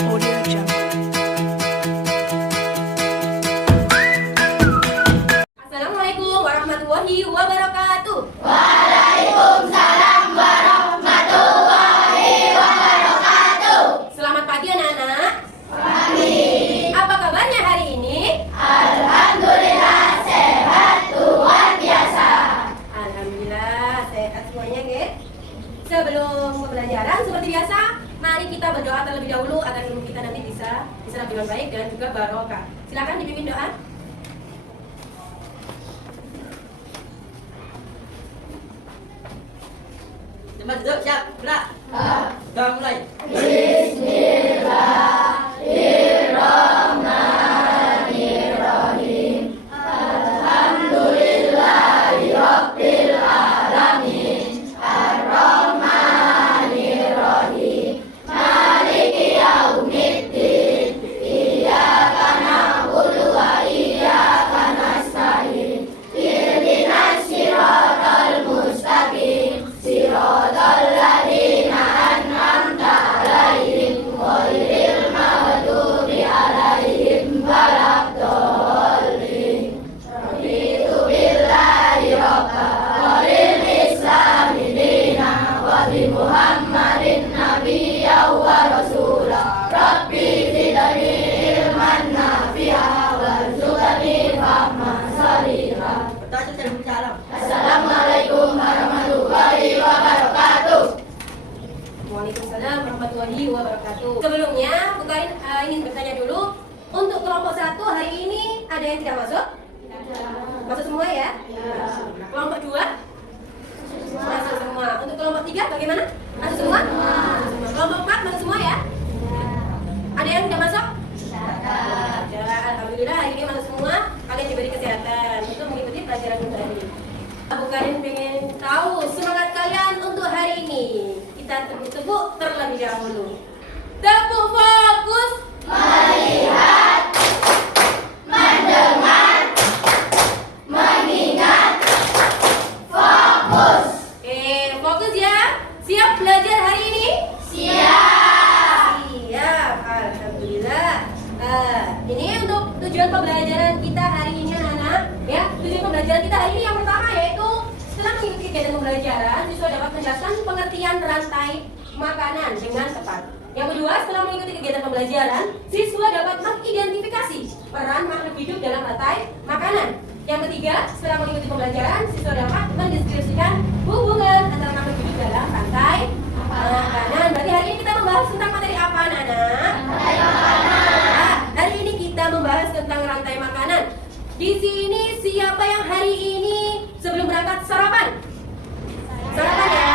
Audio Jungle. Assalamualaikum warahmatullahi wabarakatuh. Selamat pagi anak-anak. Pagi. Apa kabarnya hari ini? Alhamdulillah sehat luar biasa. Alhamdulillah sehat semuanya, guys. Sebelum pembelajaran seperti biasa, mari kita berdoa terlebih dahulu agar ilmu kita nanti bisa diserap dengan baik dan juga barokah. Silakan dipimpin doa. Teman duduk, siap, gerak. Kita mulai. Bertajuk dan bersalam. Waalaikumsalam warahmatullahi wabarakatuh. Sebelumnya, Bukarin ingin bertanya dulu. Untuk kelompok 1 hari ini ada yang tidak masuk? Masuk semua ya? Kelompok 2? Masuk semua. Untuk kelompok 3 bagaimana? Masuk semua? Kelompok 4 masuk semua ya? Ada yang tidak masuk? Ada. Alhamdulillah hari ini masuk semua. Kalian diberi kesehatan untuk mengikuti pelajaran hari. Bukarin pengen tahu semangat kalian untuk hari ini. Kita tepuk terlebih dahulu. Tepuk fokus. Melihat, mendengar, mengingat, fokus. Fokus ya. Siap belajar hari ini? Siap. Siap. Alhamdulillah. Ini untuk tujuan pembelajaran kita hari ini anak-anak. Ya, tujuan pembelajaran kita hari ini yang pertama yaitu setelah mengikuti kegiatan pembelajaran, siswa dapat menjelaskan pengertian rantai makanan dengan tepat. Yang kedua, setelah mengikuti kegiatan pembelajaran, siswa dapat mengidentifikasi peran makhluk hidup dalam rantai makanan. Yang ketiga, setelah mengikuti pembelajaran, siswa dapat mendeskripsikan hubungan antara makhluk hidup dalam rantai makanan. Berarti hari ini kita membahas tentang materi apa, anak-anak? Rantai makanan. Nah, hari ini kita membahas tentang rantai makanan. Di sini siapa yang hari ini sebelum berangkat sarapan? Sarapan ya?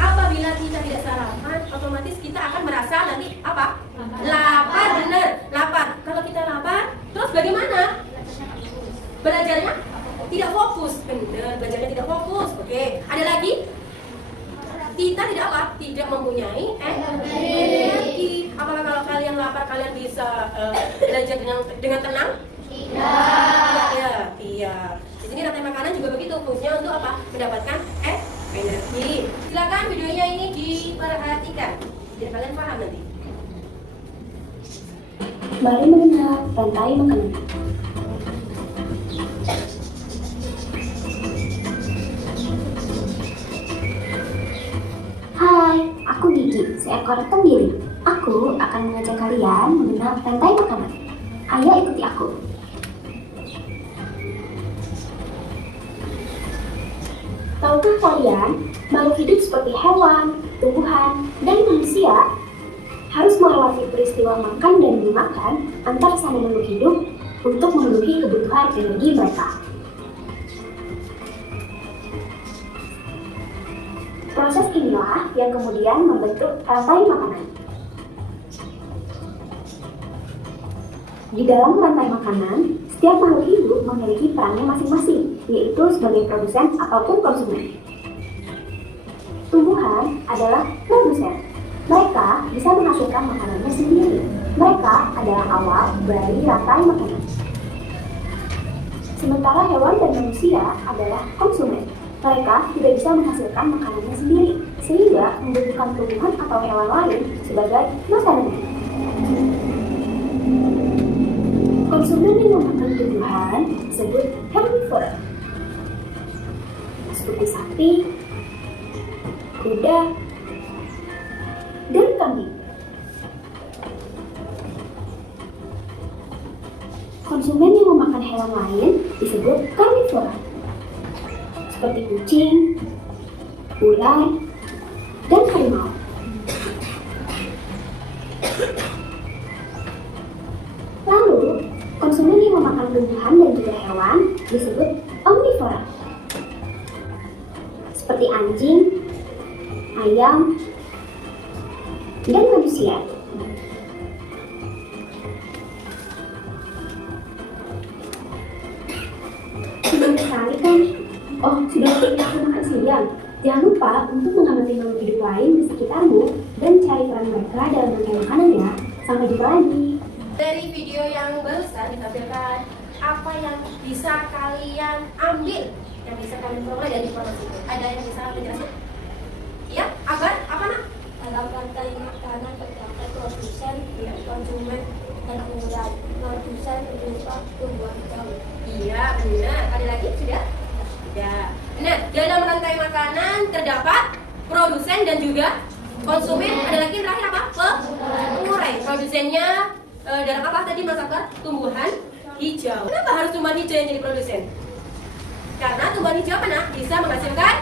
Apabila kita tidak sarapan, otomatis kita akan merasa nanti apa? Lapar, bener, lapar. Kalau kita lapar, terus bagaimana? Belajarnya tidak fokus, bener, belajarnya tidak fokus. Oke, ada lagi? Kita tidak apa? Tidak mempunyai energi. Apakah kalau kalian lapar, kalian bisa belajar dengan tenang? Tidak. Iya. Di sini rantai makanan juga begitu, fungsinya untuk apa? Mendapatkan energi. Silakan videonya ini diperhatikan biar kalian paham nanti. Mari mengenal rantai makanan. Hai, aku Gigi, seekor tenggiri. Aku akan mengajak kalian mengenal rantai makanan. Ayo ikuti aku. Tahukah kalian, makhluk hidup seperti hewan, tumbuhan, dan manusia harus melewati peristiwa makan dan dimakan antar sama makhluk hidup untuk memenuhi kebutuhan energi mereka. Proses inilah yang kemudian membentuk rantai makanan. Di dalam rantai makanan, setiap makhluk hidup memiliki perannya masing-masing, yaitu sebagai produsen ataupun konsumen. Tumbuhan adalah produsen. Mereka bisa menghasilkan makanannya sendiri. Mereka adalah awal dari rantai makanan. Sementara hewan dan manusia adalah konsumen. Mereka tidak bisa menghasilkan makanannya sendiri, sehingga membutuhkan tumbuhan atau hewan lain sebagai makanan. Konsumen yang memakan tumbuhan disebut herbivora, seperti sapi, kuda, dan kambing. Konsumen yang memakan hewan lain disebut karnivora, seperti kucing, ular, dan harimau. Lalu, konsumen yang memakan tumbuhan dan juga hewan disebut omnivora, seperti anjing, ayam, dan manusia. Senang sekali kan? Oh, sudah waktu makan siang. Jangan lupa untuk mengamati makhluk hidup lain di sekitarmu dan cari peran mereka dalam mencari makanan ya. Sampai jumpa lagi. Dari video yang barusan ditampilkan apa yang bisa kalian ambil, yang bisa kalian peroleh dari informasi itu. Ada yang bisa menjelaskan? Iya, apa nak? Dalam rantai makanan terdapat produsen, konsumen, dan pengurai. Produsen berupa tumbuhan hijau. Iya, benar. Ada lagi? Sudah? Ya. Nah, dalam rantai makanan terdapat produsen dan juga konsumen. Ada lagi yang terakhir apa? Pengurai. Produsennya dalam apa tadi Mas Akbar? Tumbuhan hijau. Kenapa harus tumbuhan hijau yang jadi produsen? Karena tumbuhan hijau apa nak? Bisa menghasilkan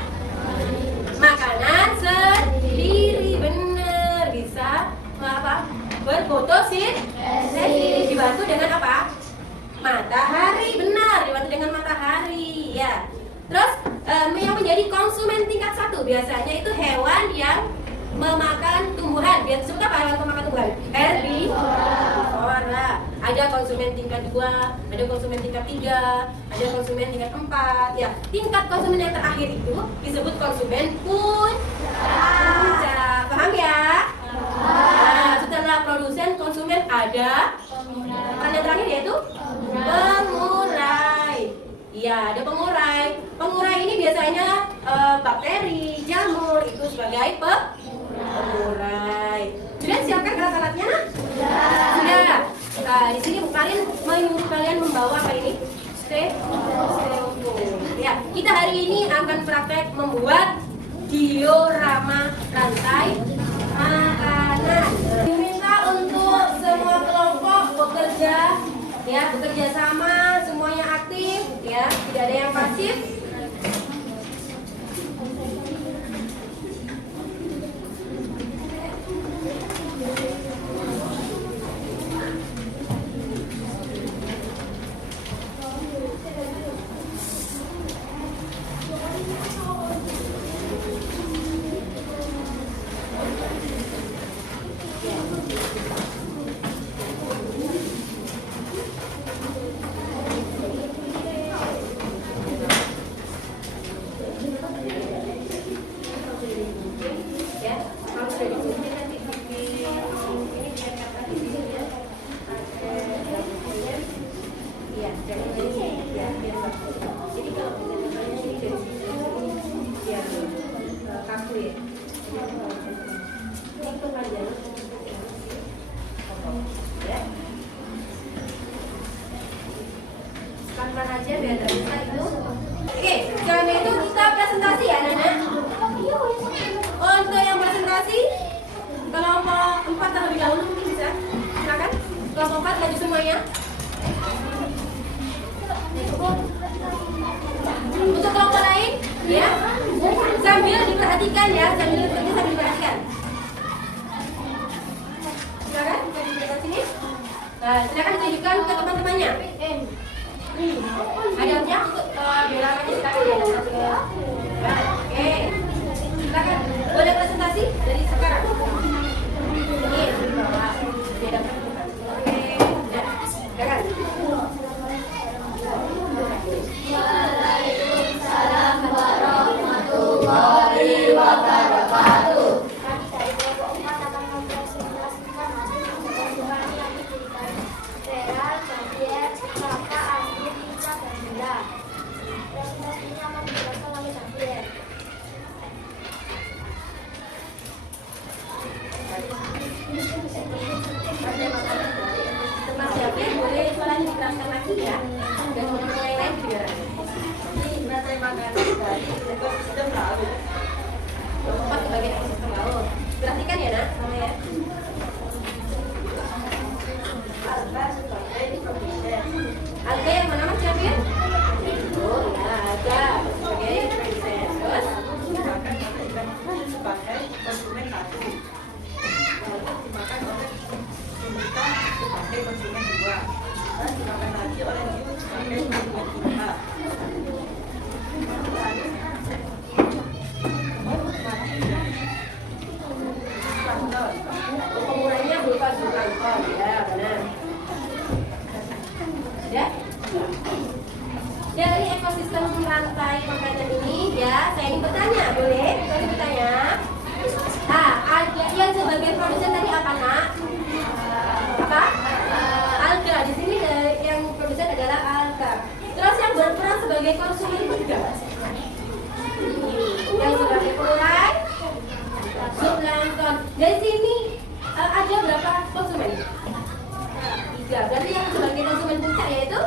makanan sendiri, benar. Bisa apa? Berfotosintesis. Dibantu dengan apa? Matahari, benar. Dibantu dengan matahari, ya. Terus yang menjadi konsumen tingkat 1 biasanya itu hewan yang memakan tumbuhan. Biasa disebut apa hewan pemakan tumbuhan? Herbivora. Ada konsumen tingkat 2, ada konsumen tingkat 3, ada konsumen tingkat 4. Ya, tingkat konsumen yang terakhir itu disebut konsumen puncak. Paham ya? Nah, setelah produsen, konsumen ada peran yang terakhir yaitu pengurai. Iya, ada pengurai. Pengurai ini biasanya bakteri, jamur itu sebagai pengurai. Sudah siapkan alat-alatnya? Sudah. Nah, di sini Bu Karin menyuruh kalian membawa apa ini? Stetoskop. Ya, kita hari ini akan praktek membuat diorama rantai makanan. Diminta untuk semua kelompok bekerja sama, semuanya aktif, ya, tidak ada yang pasif. Kapan aja biar terlihat itu. Oke, sekarang itu kita presentasi ya, Nana. Untuk yang presentasi kelompok 4 terlebih dahulu mungkin bisa. Silakan. Kelompok 4 maju semuanya. Untuk kelompok lain, ya. Sambil diperhatikan ya, sambil diperhatikan. Silakan, di sini. Nah, silakan ditunjukkan ke teman-temannya. Adabnya untuk bilangannya silakan ya. Oke, silakan. Boleh presentasi dari sekarang. Ini di bawah. Oke, silakan. Waalaikumsalam warahmatullahi wabarakatuh. Kami dari kelompok 4 akan mempresentasikan hasil pembukaan yang diberikan Vera, Javier, Kakak, Andi, Lisa, dan Bella. Presentasinya akan dijelaskan oleh Javier. Oke, boleh suaranya diterangkan lagi ya. Dan teman-teman yang lain juga. Ini rantai makanan dari ekosistem laut. Lompat ke bagian ekosistem laut. Perhatikan ya nak, sama ya. Alga sebagai produsen. Alga yang mana Mas Jafir? Oh ya, alga sebagai produsen. Terus? Dimakan oleh ikan hiu sebagai konsumen satu. Lalu dimakan oleh ikan sebagai konsumen dua. Dan dimakan lagi oleh hiu sebagai konsumen tiga. Pengurainya berupa zooplankton, ya benar. Ya? Dari ekosistem rantai makanan ini, ya saya ingin bertanya, boleh? Boleh bertanya? Alga yang sebagai produsen tadi apa nak? Apa? Alga. Di sini yang produsen adalah alga. Terus yang berperan sebagai konsumen itu juga? Yang sebagai pengurai? Zooplankton. Dari sini ada berapa konsumen? 3. Berarti yang sebagai konsumen puncak yaitu?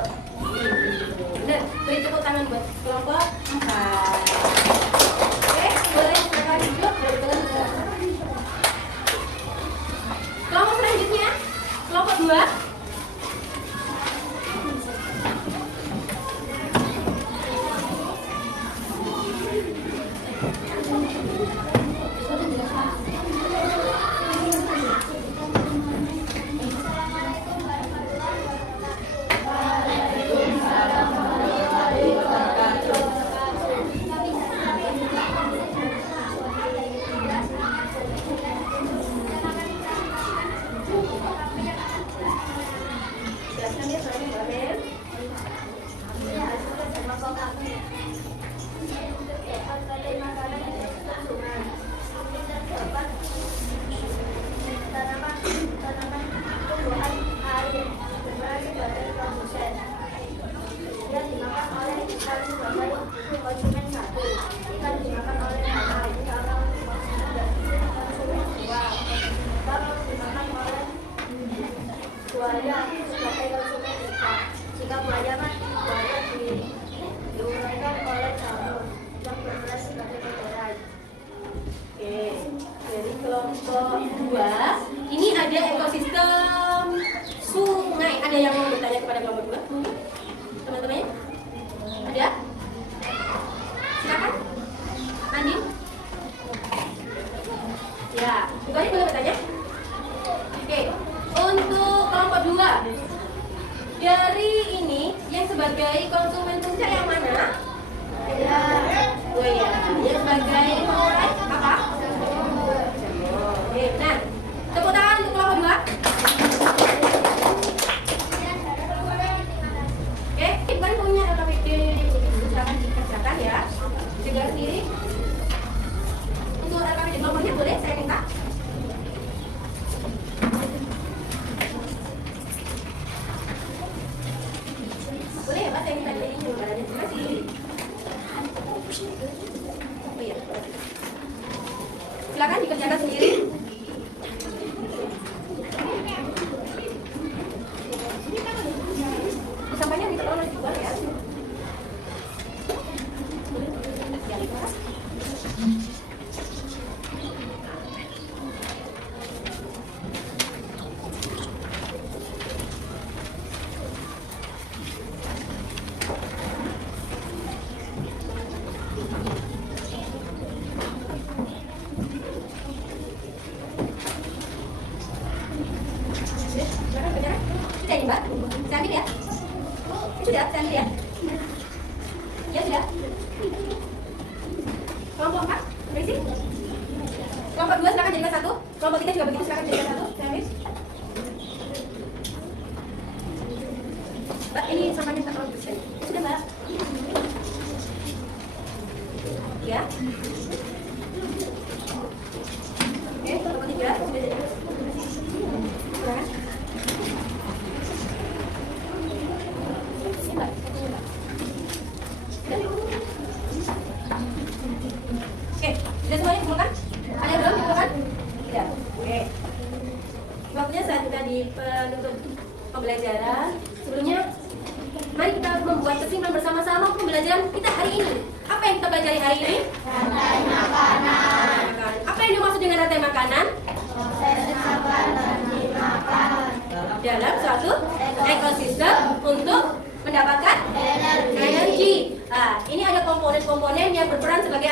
Benar. Beri tepuk tangan buat kelompok 4. Oke, boleh silakan duduk dari kelompok 4. Kelompok selanjutnya, kelompok 2. Jelaskan ya soalnya Mbak Mel. Tanaman tumbuhan air berperan sebagai produsen. Dia dimakan oleh ikan sebagai konsumen satu. Ikan dimakan oleh anak kalau konsumen dua. Kalau dimakan oleh buaya sebagai konsumen tiga. Jika buaya mati, buaya diuraikan oleh jamur yang berperan sebagai pengurai. Oke, dari kelompok 2 ini ada ekosistem sungai. Ada yang mau bertanya kepada kelompok 2? Mungkin teman-temannya? Ada? Silakan. Andin? Ya, Bukhari boleh bertanya? Oke, untuk kelompok 2 dari ini yang sebagai konsumen puncak yang mana? Ya. Oh ya, yang sebagai pengurai apa? Oke, nah, tepuk tangan untuk kelompok 2. Oke, Iban punya LKPD, silakan dikerjakan ya. Jaga sendiri. Untuk LKPD nomornya boleh saya minta. Boleh ya Pak, saya minta ini dulu badannya. Terima kasih. Oh iya. Silakan dikerjakan sendiri. Sampahnya ditaruh di luar ya. Silakan kerjakan. Sudah ini Mbak? Saya ambil ya. Sudah, saya ambil ya. Ya sudah. Kelompok 4, berisi. Kelompok 2 silakan jadikan 1. Kelompok 3 juga begitu, silakan jadikan 1. Saya ambil. Mbak, ini sampahnya tak terlalu besar. Sudah Mbak. Ya. Oke, kelompok 3 sudah jadi. Silakan. Ini Mbak, satunya Mbak. Sudah. Oke, sudah semuanya dikumpulkan? Ada yang belum dikumpulkan? Tidak. Oke. Waktunya saat kita di penutup pembelajaran. Sebelumnya, mari kita membuat kesimpulan bersama-sama pembelajaran kita hari ini. Apa yang kita pelajari hari ini? Rantai makanan. Apa yang dimaksud dengan rantai makanan? Proses makan dan dimakan dalam suatu ekosistem untuk mendapatkan energi. Nah, ini ada komponen-komponen yang berperan sebagai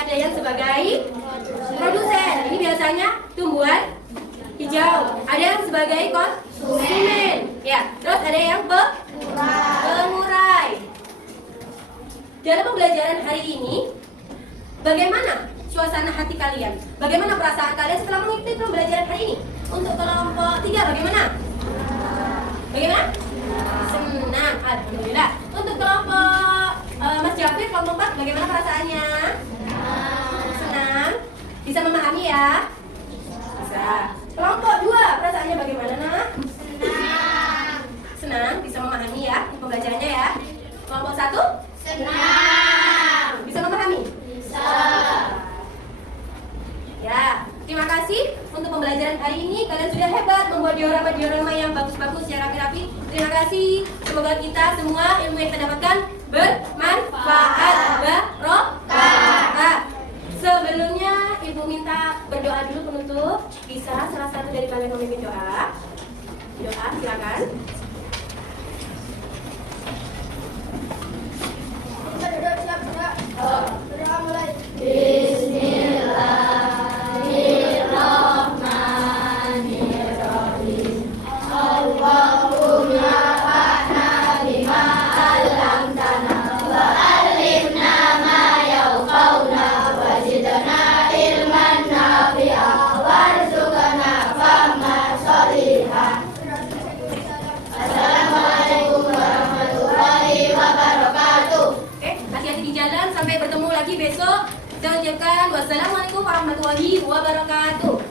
produsen. Ini biasanya tumbuhan hijau. Ada yang sebagai konsumen. Ya, terus ada yang pengurai. Dalam pembelajaran hari ini, bagaimana suasana hati kalian? Bagaimana perasaan kalian setelah mengikuti pembelajaran hari ini? Untuk kelompok 3 bagaimana? Bagaimana? Senang, alhamdulillah. Untuk kelompok Mas Jafir, kelompok 4 bagaimana perasaannya? Senang. Bisa memahami ya? Bisa. Kelompok 2 perasaannya bagaimana, Nak? Senang, bisa memahami ya pembelajarannya ya. Kelompok 1? Senang. Bisa memahami? Bisa. Ya, terima kasih untuk pembelajaran hari ini. Kalian sudah hebat membuat diorama-diorama yang bagus-bagus, yang rapi-rapi. Terima kasih. Semoga kita semua ilmu yang kita dapatkan bermanfaat. Barokah. Sebelumnya Ibu minta berdoa dulu penutup. Bisa salah satu dari kalian memimpin doa? Doa, silakan. Berdoa mulai. Bismillahirrahmanirrahim. Allahumma fa'na bima 'allamtana wa 'allimna ma yanfa'una wa zidna ilman nafi'an warzuqna fahman shalihan. Assalamualaikum warahmatullahi wabarakatuh. Hati-hati di jalan, sampai bertemu lagi besok. Saya ucapkan wassalamualaikum warahmatullahi wabarakatuh.